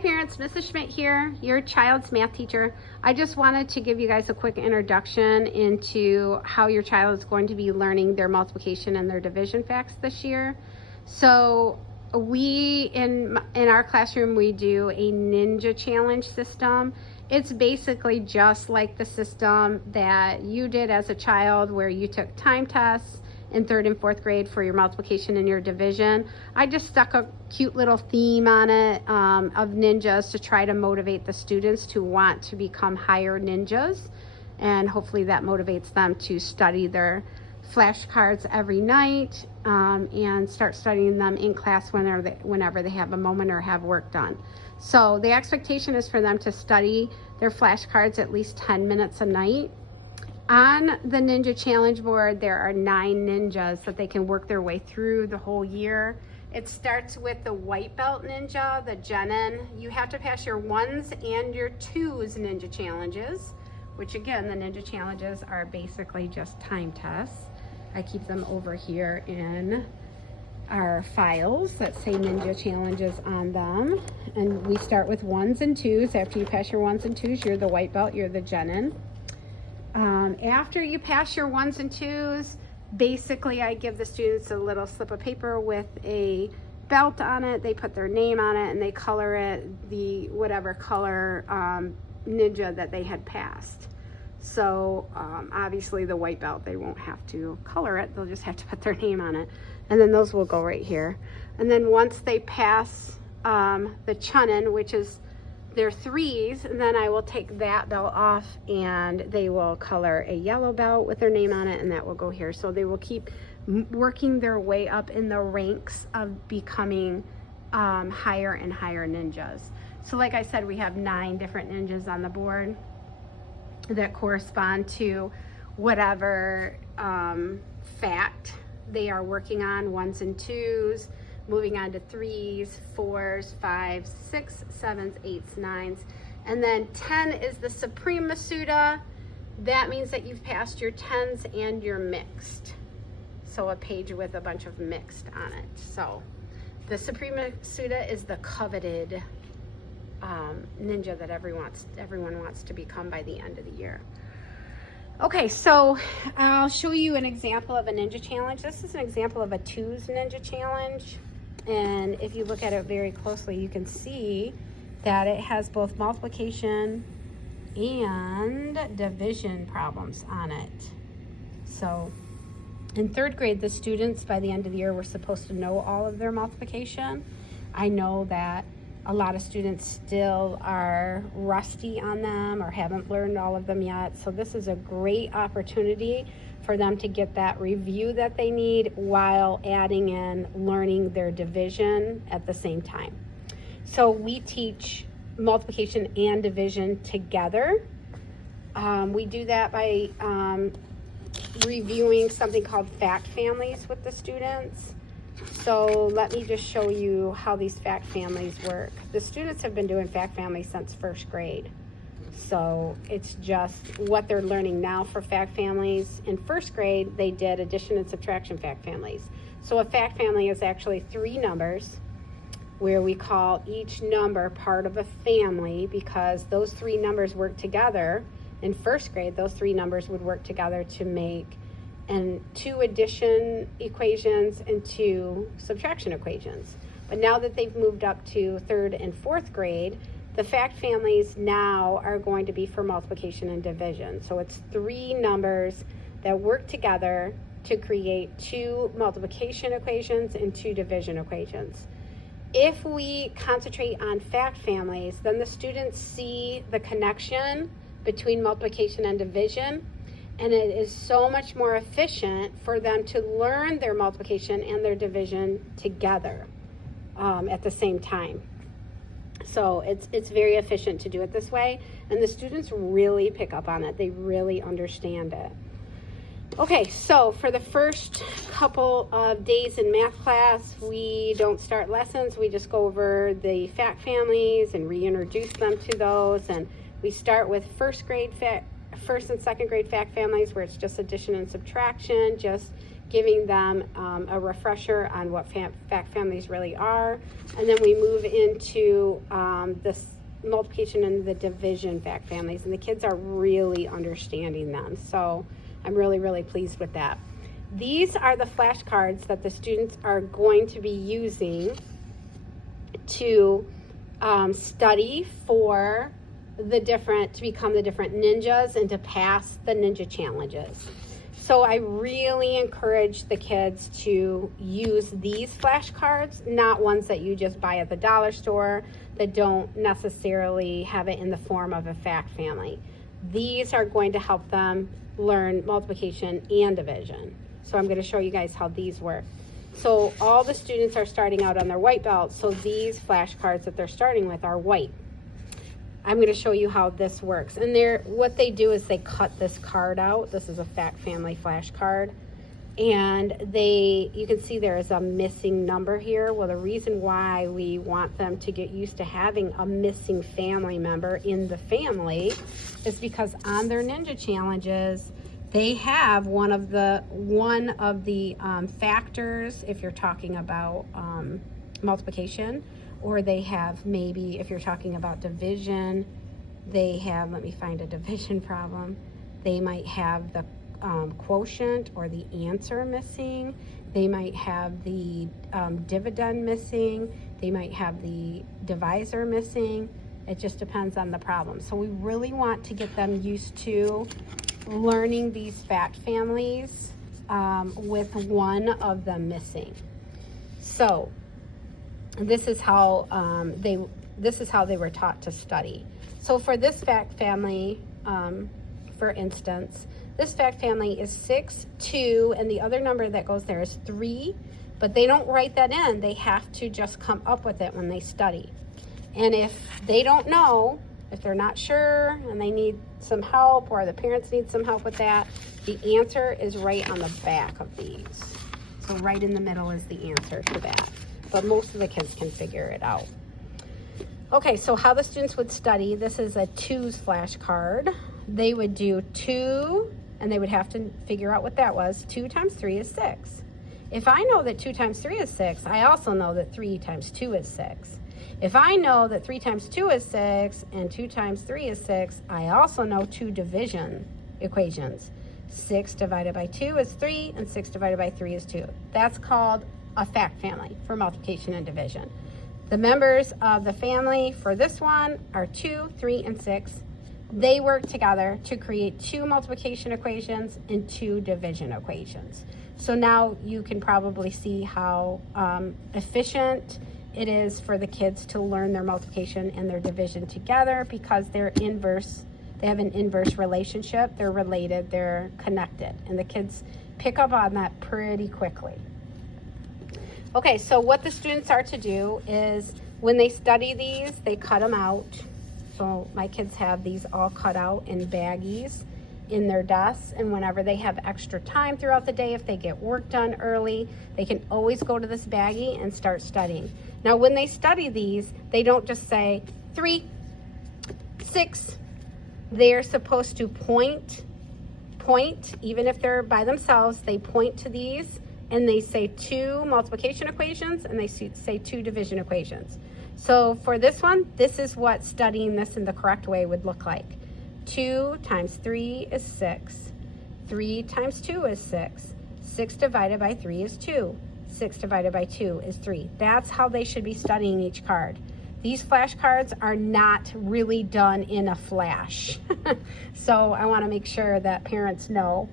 parents, Mrs. Schmidt here, your child's math teacher. I just wanted to give you guys a quick introduction into how your child is going to be learning their multiplication and their division facts this year. So we, in our classroom, we do a Ninja Challenge system. It's basically just like the system that you did as a child where you took time tests in 3rd and 4th grade for your multiplication and your division. I just stuck a cute little theme on it of ninjas to try to motivate the students to want to become higher ninjas, and hopefully that motivates them to study their flashcards every night and start studying them in class whenever they have a moment or have work done. So the expectation is for them to study their flashcards at least 10 minutes a night. On the Ninja Challenge board, there are 9 ninjas that they can work their way through the whole year. It starts with the white belt ninja, the Genin. You have to pass your 1s and your 2s ninja challenges, which again, the ninja challenges are basically just time tests. I keep them over here in our files that say ninja challenges on them. And we start with 1s and 2s. After you pass your 1s and 2s, you're the white belt, you're the Genin. After you pass your 1s and 2s, basically I give the students a little slip of paper with a belt on it. They put their name on it and they color it the whatever color ninja that they had passed. So obviously the white belt, they won't have to color it. They'll just have to put their name on it. And then those will go right here. And then once they pass the Chunin, which is their 3s, and then I will take that belt off and they will color a yellow belt with their name on it, and that will go here. So they will keep working their way up in the ranks of becoming higher and higher ninjas. So like I said, we have 9 different ninjas on the board that correspond to whatever fact they are working on, 1s and 2s, moving on to 3s, 4s, 5s, 6, 7s, 8s, 9s. And then 10 is the Supreme Masuda. That means that you've passed your 10s and your mixed. So a page with a bunch of mixed on it. So the Supreme Masuda is the coveted ninja that everyone wants to become by the end of the year. Okay, so I'll show you an example of a ninja challenge. This is an example of a 2s ninja challenge. And if you look at it very closely, you can see that it has both multiplication and division problems on it. So in 3rd grade, the students by the end of the year were supposed to know all of their multiplication. I know that a lot of students still are rusty on them or haven't learned all of them yet. So this is a great opportunity for them to get that review that they need while adding in learning their division at the same time. So we teach multiplication and division together. We do that by reviewing something called fact families with the students. So let me just show you how these fact families work. The students have been doing fact families since 1st grade. So it's just what they're learning now for fact families. In 1st grade, they did addition and subtraction fact families. So a fact family is actually 3 numbers where we call each number part of a family because those 3 numbers work together. In 1st grade, those 3 numbers would work together to make 2 addition equations and 2 subtraction equations. But now that they've moved up to 3rd and 4th grade, the fact families now are going to be for multiplication and division. So it's 3 numbers that work together to create 2 multiplication equations and 2 division equations. If we concentrate on fact families, then the students see the connection between multiplication and division, and it is so much more efficient for them to learn their multiplication and their division together at the same time. So it's very efficient to do it this way, and the students really pick up on it. They really understand it. Okay, so for the first couple of days in math class, we don't start lessons. We just go over the fact families and reintroduce them to those. And we start with first and second grade fact families where it's just addition and subtraction, just giving them a refresher on what fact families really are. And then we move into this multiplication and the division fact families, and the kids are really understanding them. So I'm really, really pleased with that. These are the flashcards that the students are going to be using to study for to become the different ninjas and to pass the ninja challenges. So I really encourage the kids to use these flashcards, not ones that you just buy at the dollar store that don't necessarily have it in the form of a fact family. These are going to help them learn multiplication and division. So I'm going to show you guys how these work. So all the students are starting out on their white belt, so these flashcards that they're starting with are white. I'm going to show you how this works. And what they do is they cut this card out. This is a fact family flashcard. And you can see there is a missing number here. Well, the reason why we want them to get used to having a missing family member in the family is because on their ninja challenges, they have one of the factors, if you're talking about multiplication, or they have, maybe if you're talking about division, they have, let me find a division problem, they might have the quotient or the answer missing, they might have the dividend missing, they might have the divisor missing. It just depends on the problem. So we really want to get them used to learning these fact families with one of them missing. So this is how they were taught to study. So for this fact family, for instance, this fact family is 6, 2, and the other number that goes there is 3, but they don't write that in. They have to just come up with it when they study. And if they don't know, if they're not sure and they need some help, or the parents need some help with that, the answer is right on the back of these. So right in the middle is the answer to that. But most of the kids can figure it out. Okay, so how the students would study, this is a 2's flashcard. They would do 2, and they would have to figure out what that was. 2 times 3 is 6. If I know that 2 times 3 is 6, I also know that 3 times 2 is 6. If I know that 3 times 2 is 6 and 2 times 3 is 6, I also know 2 division equations. 6 divided by 2 is 3, and 6 divided by 3 is 2. That's called a fact family for multiplication and division. The members of the family for this one are 2, 3, and 6. They work together to create 2 multiplication equations and 2 division equations. So now you can probably see how efficient it is for the kids to learn their multiplication and their division together, because they're inverse. They have an inverse relationship. They're related, they're connected, and the kids pick up on that pretty quickly. Okay, so what the students are to do is when they study these, they cut them out. So my kids have these all cut out in baggies in their desks, and whenever they have extra time throughout the day, if they get work done early, they can always go to this baggie and start studying. Now when they study these, they don't just say 3, 6. They're supposed to point, even if they're by themselves, they point to these and they say 2 multiplication equations and they say 2 division equations. So for this one, this is what studying this in the correct way would look like. 2 times 3 is 6. 3 times 2 is 6. 6 divided by 3 is 2. 6 divided by 2 is 3. That's how they should be studying each card. These flashcards are not really done in a flash. So I want to make sure that parents know.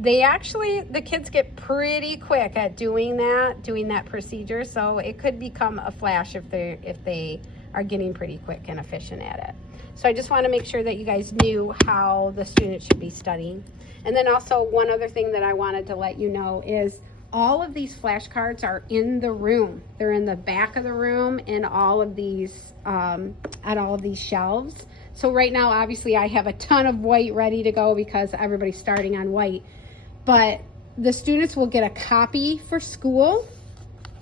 The kids get pretty quick at doing that procedure, so it could become a flash if they are getting pretty quick and efficient at it. So I just want to make sure that you guys knew how the students should be studying. And then also one other thing that I wanted to let you know is all of these flashcards are in the room. They're in the back of the room in all of these, at all of these shelves. So right now, obviously I have a ton of white ready to go because everybody's starting on white. But the students will get a copy for school,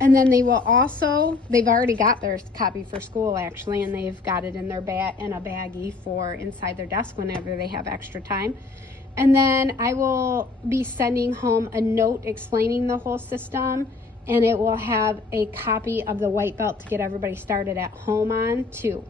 and then they will also, they've already got their copy for school actually, and they've got it in their in a baggie for inside their desk whenever they have extra time. And then I will be sending home a note explaining the whole system, and it will have a copy of the white belt to get everybody started at home on too.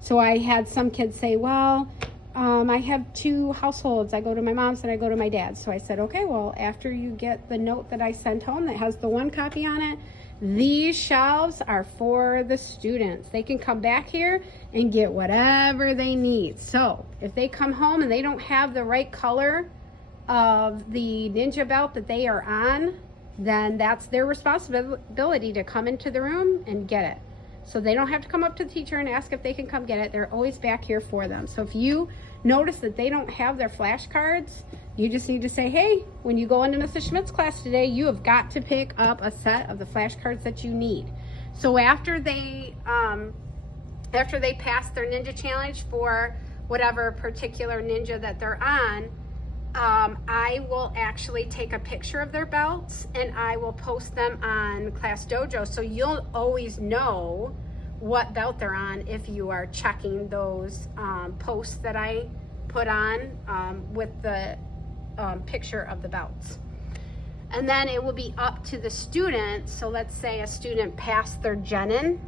So I had some kids say, well, I have two households. I go to my mom's and I go to my dad's. So I said, okay, well, after you get the note that I sent home that has the one copy on it, these shelves are for the students. They can come back here and get whatever they need. So if they come home and they don't have the right color of the Ninja belt that they are on, then that's their responsibility to come into the room and get it. So they don't have to come up to the teacher and ask if they can come get it. They're always back here for them. So if you notice that they don't have their flashcards, you just need to say, hey, when you go into Mrs. Schmidt's class today, you have got to pick up a set of the flashcards that you need. So after they pass their Ninja Challenge for whatever particular Ninja that they're on, I will actually take a picture of their belts and I will post them on Class Dojo, so you'll always know what belt they're on if you are checking those posts that I put on with the picture of the belts. And then it will be up to the student. So let's say a student passed their Genin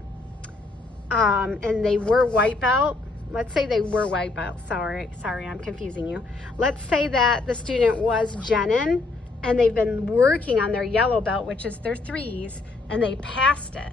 and they were white belt. Let's say they were white belt. Sorry, I'm confusing you. Let's say that the student was Genin and they've been working on their yellow belt, which is their 3s, and they passed it.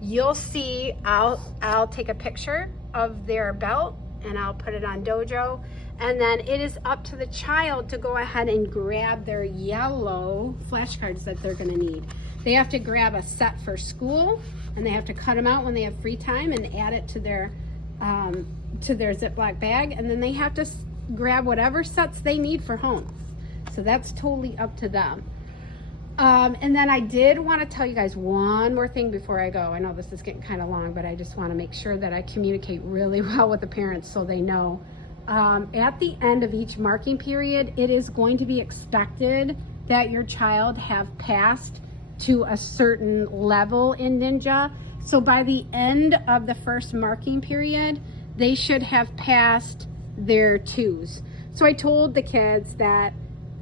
You'll see, I'll take a picture of their belt and I'll put it on Dojo, and then it is up to the child to go ahead and grab their yellow flashcards that they're going to need. They have to grab a set for school, and they have to cut them out when they have free time and add it to their Ziploc bag, and then they have to grab whatever sets they need for home. So that's totally up to them. And then I did want to tell you guys one more thing before I go. I know this is getting kind of long, but I just want to make sure that I communicate really well with the parents so they know. At the end of each marking period, it is going to be expected that your child have passed to a certain level in Ninja. So by the end of the first marking period, they should have passed their 2s. So I told the kids that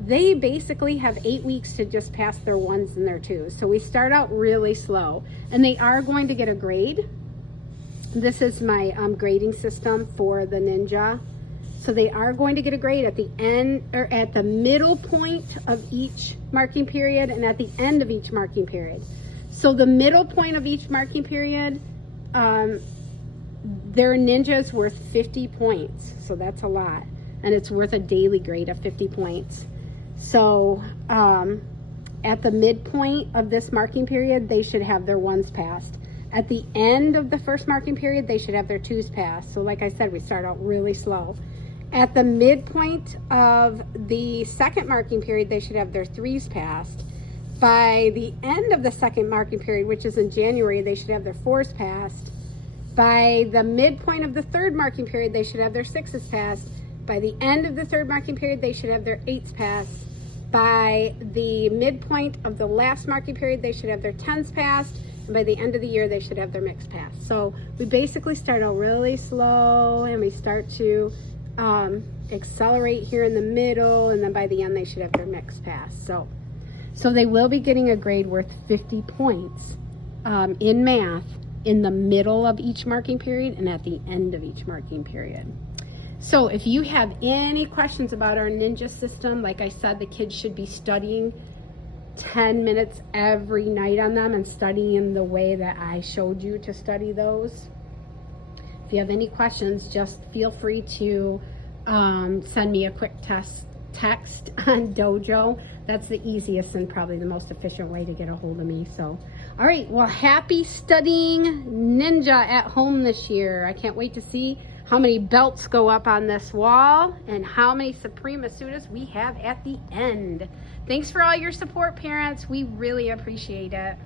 they basically have 8 weeks to just pass their 1s and their 2s. So we start out really slow, and they are going to get a grade. This is my grading system for the Ninja. So they are going to get a grade at the end, or at the middle point of each marking period and at the end of each marking period. So the middle point of each marking period, their Ninja is worth 50 points. So that's a lot. And it's worth a daily grade of 50 points. So at the midpoint of this marking period, they should have their 1s passed. At the end of the first marking period, they should have their 2s passed. So like I said, we start out really slow. At the midpoint of the second marking period, they should have their 3s passed. By the end of the second marking period, which is in January, they should have their 4s passed. By the midpoint of the third marking period, they should have their 6s passed. By the end of the third marking period, they should have their 8s passed. By the midpoint of the last marking period, they should have their 10s passed. And by the end of the year, they should have their mix passed. So we basically start out really slow, and we start to accelerate here in the middle, and then by the end, they should have their mix passed. So they will be getting a grade worth 50 points in math in the middle of each marking period and at the end of each marking period. So if you have any questions about our Ninja system, like I said, the kids should be studying 10 minutes every night on them and studying the way that I showed you to study those. If you have any questions, just feel free to send me a quick text on Dojo. That's the easiest and probably the most efficient way to get a hold of me. So, all right, well, happy studying Ninja at home this year. I can't wait to see how many belts go up on this wall and how many Supreme Masudas we have at the end. Thanks for all your support, parents. We really appreciate it.